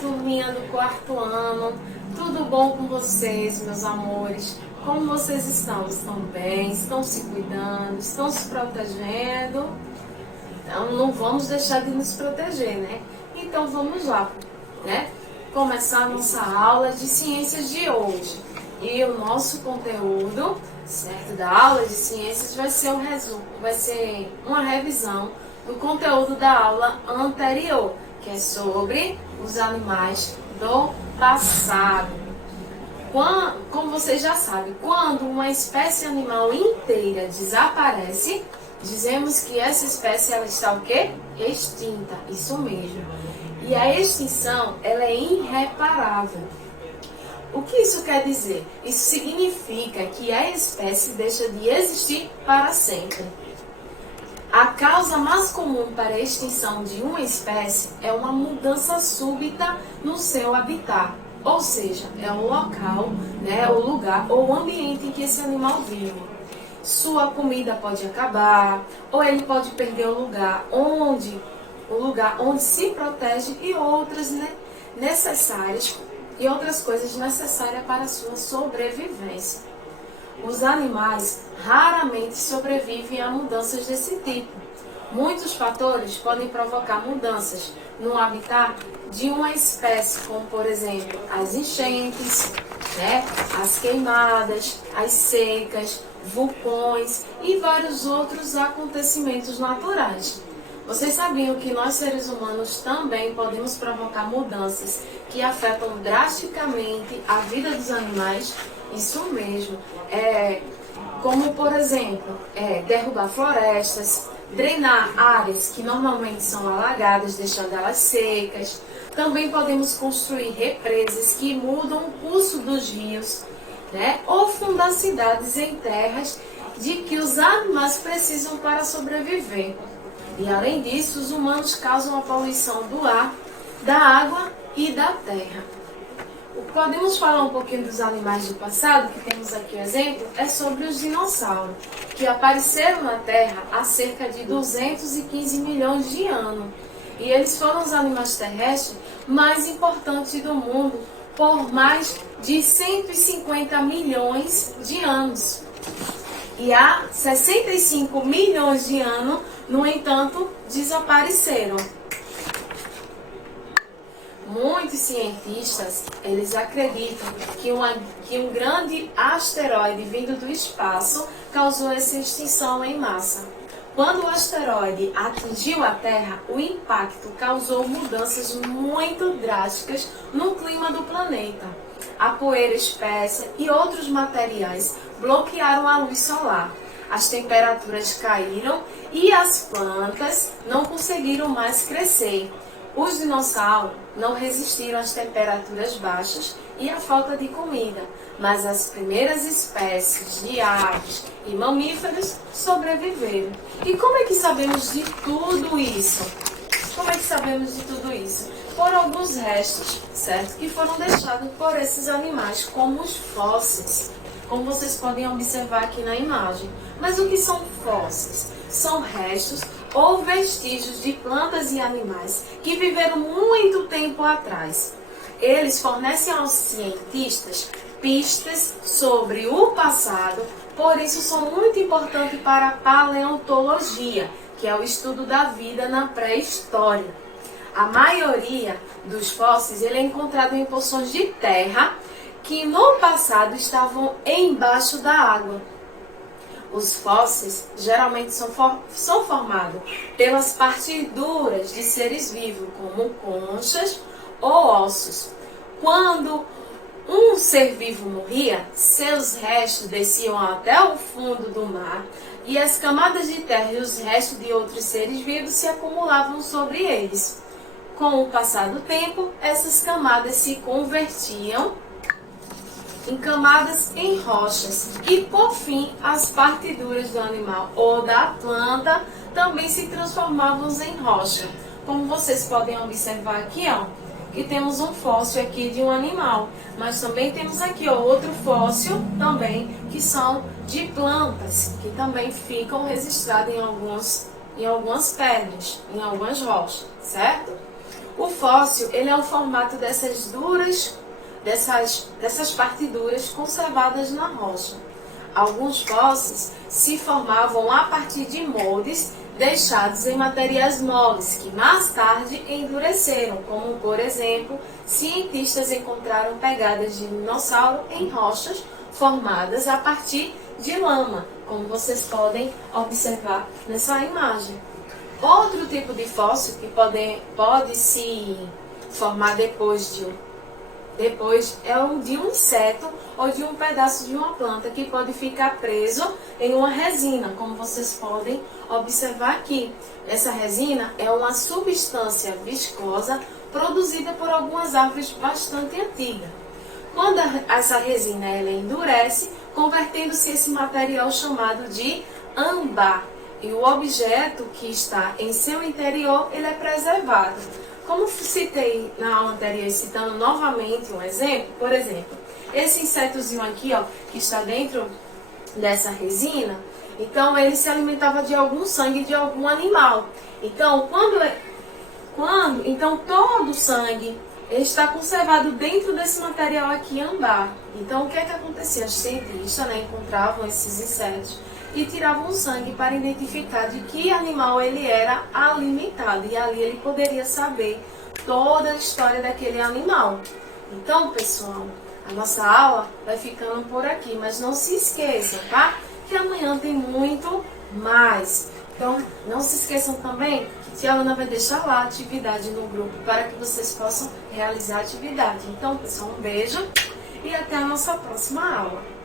turminha do quarto ano, tudo bom com vocês, meus amores? Como vocês estão? Estão bem? Estão se cuidando? Estão se protegendo? Então não vamos deixar de nos proteger, né? Então vamos lá, né? Começar a nossa aula de ciências de hoje. E o nosso conteúdo, certo, da aula de ciências vai ser um resumo, vai ser uma revisão do conteúdo da aula anterior, que é sobre os animais do passado. Como vocês já sabem, quando uma espécie animal inteira desaparece, dizemos que essa espécie ela está o quê? Extinta, isso mesmo. E a extinção ela é irreparável. O que isso quer dizer? Isso significa que a espécie deixa de existir para sempre. A causa mais comum para a extinção de uma espécie é uma mudança súbita no seu habitat, ou seja, é o local, né, o lugar ou o ambiente em que esse animal vive. Sua comida pode acabar, ou ele pode perder o lugar onde se protege e outras coisas necessárias para a sua sobrevivência. Os animais raramente sobrevivem a mudanças desse tipo. Muitos fatores podem provocar mudanças no habitat de uma espécie, como por exemplo as enchentes, né, as queimadas, as secas, vulcões e vários outros acontecimentos naturais. Vocês sabiam que nós seres humanos também podemos provocar mudanças que afetam drasticamente a vida dos animais? Isso mesmo. Como por exemplo, derrubar florestas, drenar áreas que normalmente são alagadas, deixando elas secas. Também podemos construir represas que mudam o curso dos rios, né? Ou fundar cidades em terras de que os animais precisam para sobreviver. E além disso, os humanos causam a poluição do ar, da água e da terra. Podemos falar um pouquinho dos animais do passado, que temos aqui o exemplo, é sobre os dinossauros, que apareceram na Terra há cerca de 215 milhões de anos. E eles foram os animais terrestres mais importantes do mundo por mais de 150 milhões de anos. E há 65 milhões de anos, no entanto, desapareceram. Muitos cientistas, eles acreditam que um grande asteroide vindo do espaço causou essa extinção em massa. Quando o asteroide atingiu a Terra, o impacto causou mudanças muito drásticas no clima do planeta. A poeira espessa e outros materiais bloquearam a luz solar. As temperaturas caíram e as plantas não conseguiram mais crescer. Os dinossauros não resistiram às temperaturas baixas e à falta de comida, mas as primeiras espécies de aves e mamíferos sobreviveram. E como é que sabemos de tudo isso? Por alguns restos, certo? Que foram deixados por esses animais, como os fósseis, como vocês podem observar aqui na imagem. Mas o que são fósseis? São restos ou vestígios de plantas e animais que viveram muito tempo atrás. Eles fornecem aos cientistas pistas sobre o passado, por isso são muito importantes para a paleontologia, que é o estudo da vida na pré-história. A maioria dos fósseis ele é encontrado em porções de terra que no passado estavam embaixo da água. Os fósseis geralmente são formados pelas partiduras de seres vivos, como conchas ou ossos. Quando um ser vivo morria, seus restos desciam até o fundo do mar e as camadas de terra e os restos de outros seres vivos se acumulavam sobre eles. Com o passar do tempo, essas camadas se convertiam em camadas em rochas e, por fim, as partiduras do animal ou da planta também se transformavam em rocha. Como vocês podem observar aqui, que temos um fóssil aqui de um animal, mas também temos aqui outro fóssil também que são de plantas, que também ficam registrados em algumas pedras, em algumas rochas, certo? O fóssil, ele é o formato dessas partes duras conservadas na rocha. Alguns fósseis se formavam a partir de moldes deixados em materiais moles, que mais tarde endureceram, como, por exemplo, cientistas encontraram pegadas de dinossauro em rochas formadas a partir de lama, como vocês podem observar nessa imagem. Outro tipo de fóssil que pode se formar depois é o de um inseto ou de um pedaço de uma planta que pode ficar preso em uma resina, como vocês podem observar aqui. Essa resina é uma substância viscosa produzida por algumas árvores bastante antigas. Quando essa resina ela endurece, convertendo-se esse material chamado de âmbar, e o objeto que está em seu interior ele é preservado. Como citei na aula anterior, citando novamente um exemplo, por exemplo, esse insetozinho aqui, ó, que está dentro dessa resina, então ele se alimentava de algum sangue de algum animal. Então, então todo o sangue está conservado dentro desse material aqui, âmbar. Então, o que é que acontecia? Os cientistas, encontravam esses insetos e tiravam o sangue para identificar de que animal ele era alimentado. E ali ele poderia saber toda a história daquele animal. Então, pessoal, a nossa aula vai ficando por aqui. Mas não se esqueçam, tá? Que amanhã tem muito mais. Então, não se esqueçam também que a Ana vai deixar lá a atividade no grupo para que vocês possam realizar a atividade. Então, pessoal, um beijo e até a nossa próxima aula.